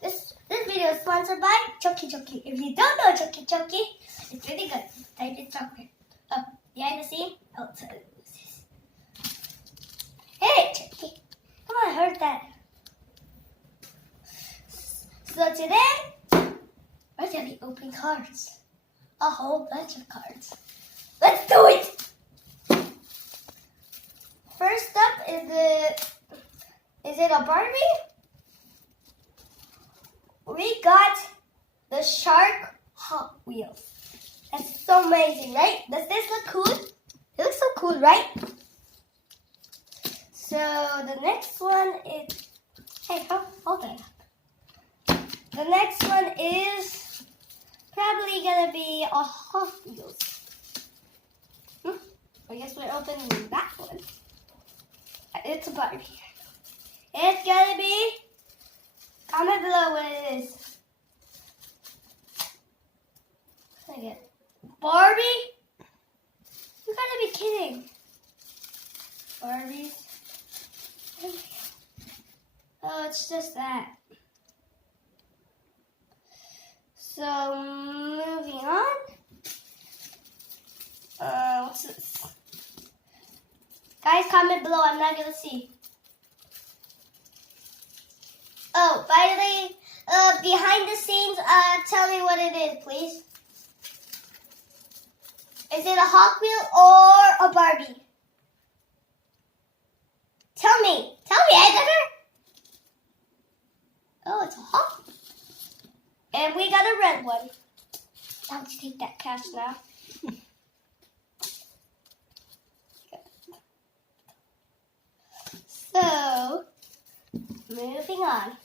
This video is sponsored by Choki. If you don't know Choki, it's really good. Type in chocolate. Oh, behind the scene. Oh, so hey, Choki. Come on, I heard that. So today, we're gonna be opening cards. A whole bunch of cards. Let's do it. First up is it a Barbie? We got the shark Hot Wheels. That's so amazing, right? Does this look cool? It looks so cool, right? So the next one is, hey, hold that up. The next one is probably gonna be a Hot Wheels. I guess we're opening that one. It's a Barbie. It's gonna be, comment below what it is. Again, Barbie? You gotta be kidding. Barbies. Oh, it's just that. So, moving on. What's this? Guys, comment below. I'm not gonna see. Oh, by the way, behind the scenes, tell me what it is, please. Is it a Hot Wheel or a Barbie? Tell me, editor. Oh, it's a Hot Wheel. And we got a red one. I'll just take that cash now. So, moving on.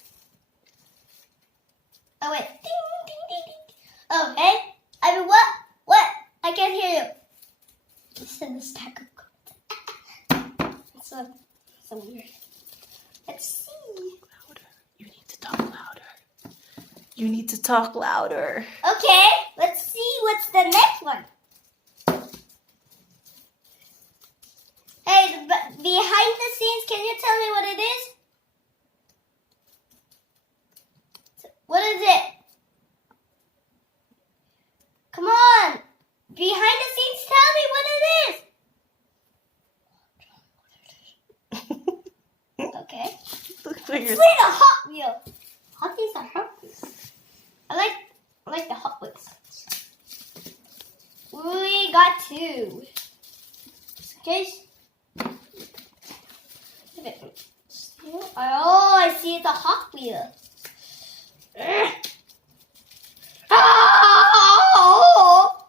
Oh, wait. Ding, ding, ding, ding. Oh, hey. I mean, what? What? I can't hear you. It's in the stack of cards. It's so weird. Let's see. Louder. You need to talk louder. You need to talk louder. Okay, let's see what's the next one. Hey, behind the scenes, can you tell me what it is? What is it? Come on. Behind the scenes, tell me what it is. Okay. It's like a Hot Wheel. Hot Wheels are Hot Wheels. I like the Hot Wheels. We got two. Okay. Oh, I see it's a Hot Wheel. Oh!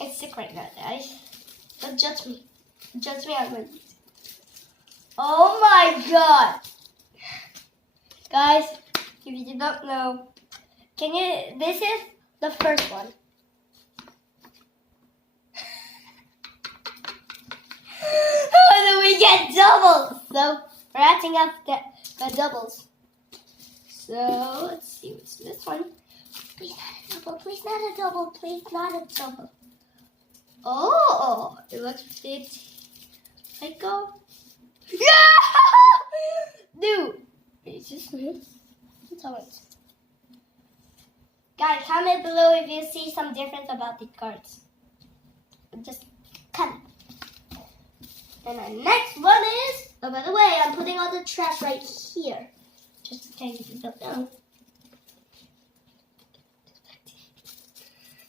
It's sick right now, guys. Don't judge me. Judge me on my YouTube. Oh my god! Guys, if you did not know, this is the first one. Oh, then we get doubles. So, we're adding up the doubles. So, let's see what's this one. Please not a double, please not a double, please not a double. Oh, it looks fit. Let go. Yeah! Dude, it's just me. It's alright. Guys, comment below if you see some difference about the cards. Just comment. And the next one is, oh, by the way, I'm putting all the trash right here. Just in case you don't know.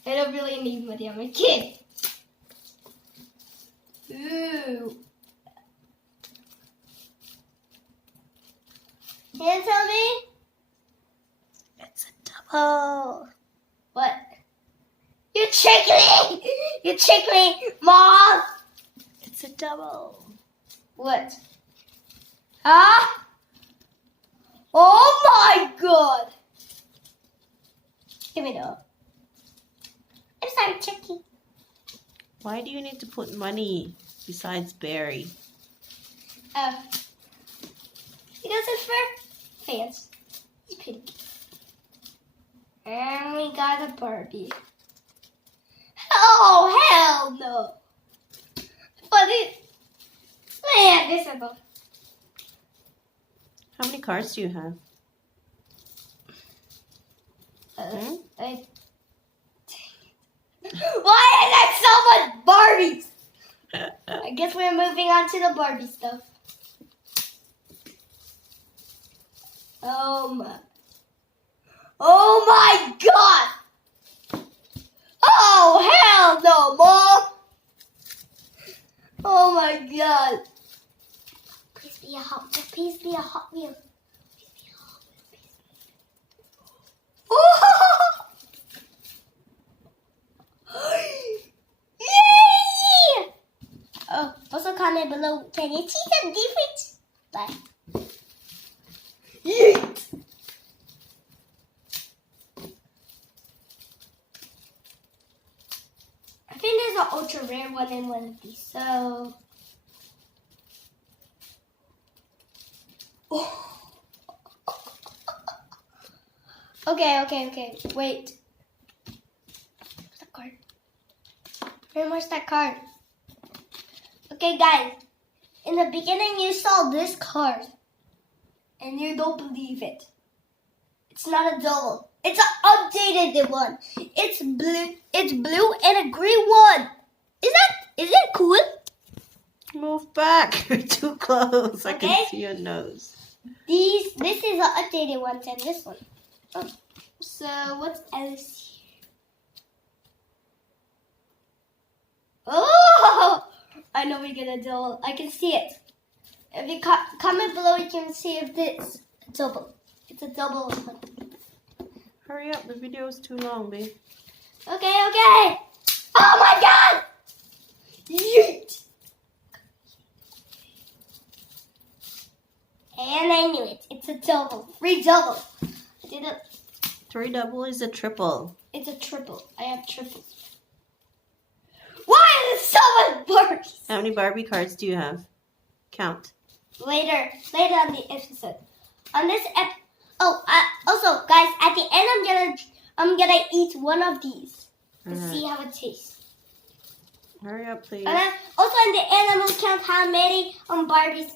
I don't really need money, I'm a kid. Ooh. Can you tell me? It's a double. What? You tricked me! You tricked me, Mom! It's a double. What? Huh? Oh my god! Give me that. I'm sorry, Chucky. Why do you need to put money besides Barry? Oh. Because it's for fans. He's pretty cute. And we got a Barbie. Oh, hell no! But Yeah, this is both. How many cards do you have? Why is there so much Barbies? I guess we're moving on to the Barbie stuff. Oh my God! Oh hell no, Mom! Oh my God! Please be a hot wheel. Please be a hot wheel. Please be a hot wheel. Please. Yay! Oh, also comment below. Can you see the difference? Bye. Yeet! I think there's an ultra rare one in one of these. So. Oh. Okay. Wait. Where's that card? Where's that card? Okay, guys. In the beginning, you saw this card. And you don't believe it. It's not a double. It's an updated one. It's blue and a green one. Is it cool? Move back. You're too close. I Okay. can see your nose. This is an updated one and this one. Oh. So what's else here? Oh, I know we get a double. I can see it. If you comment below, you can see if it's a double. It's a double one. Hurry up. The video is too long, babe. Okay. Oh my God! Yeet! And I knew it. It's a double. Free double. I did it. 3 double is a triple. It's a triple. I have triples. Why is it so much Barbies? How many Barbie cards do you have? Count. Later on the episode. On this also guys, at the end I'm gonna eat one of these to see how it tastes. Hurry up, please. And then also in the end I'm gonna count how many Barbies.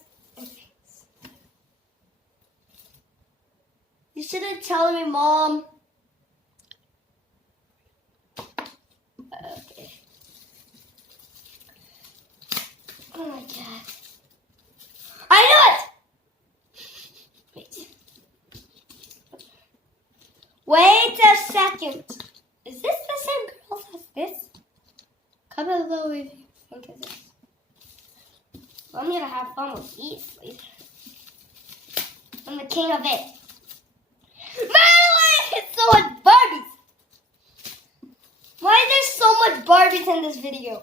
You shouldn't tell me, Mom. Okay. Oh my God. I knew it! Wait a second. Is this the same girl as this? Comment below if you think of this. I'm gonna have fun with these later. I'm the king of it. Why is so much Barbies? Why is there so much Barbies in this video?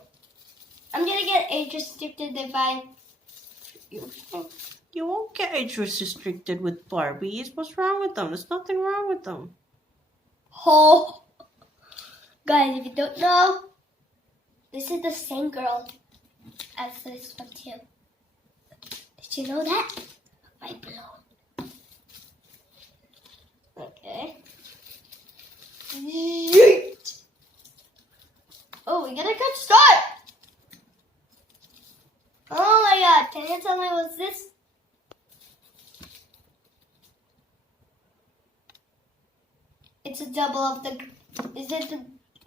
I'm gonna get age restricted if I. You won't get age restricted with Barbies. What's wrong with them? There's nothing wrong with them. Oh, guys, if you don't know, this is the same girl as this one too. Did you know that? Mind blown. Okay. Yeet. Oh, we got a good start. Oh my God! Can you tell me what's this? It's a double of the. Is it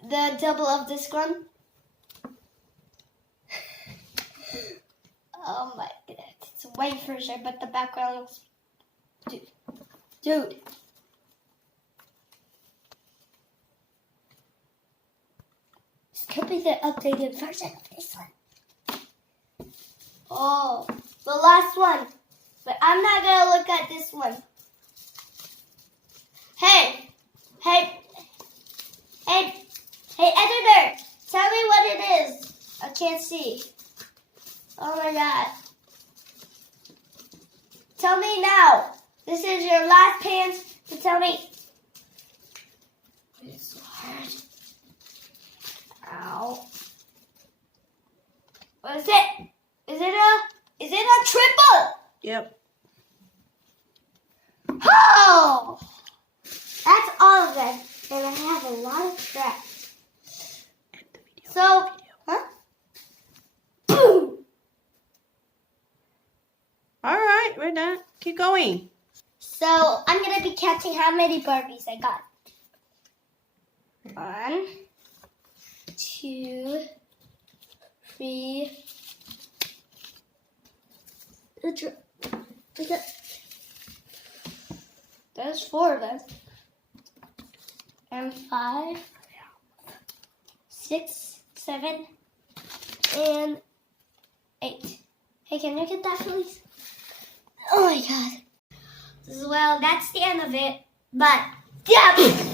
the double of this one? Oh my God! It's a white version, but the background looks. Dude. This could be the updated version of this one. Oh, the last one. But I'm not gonna look at this one. Hey, editor, tell me what it is. I can't see. Oh my God. Tell me now. This is your last chance to tell me. It's so hard. Ow. What is it? Is it a triple? Yep. Oh! That's all of them. And I have a lot of scraps. So, huh? Boom! Try that. Keep going. So I'm gonna be counting how many Barbies I got. 1, 2, 3. There's 4 of them. And 5, 6, 7, and 8. Hey, can you get that, please? Oh my god. Well, that's the end of it. But, yeah.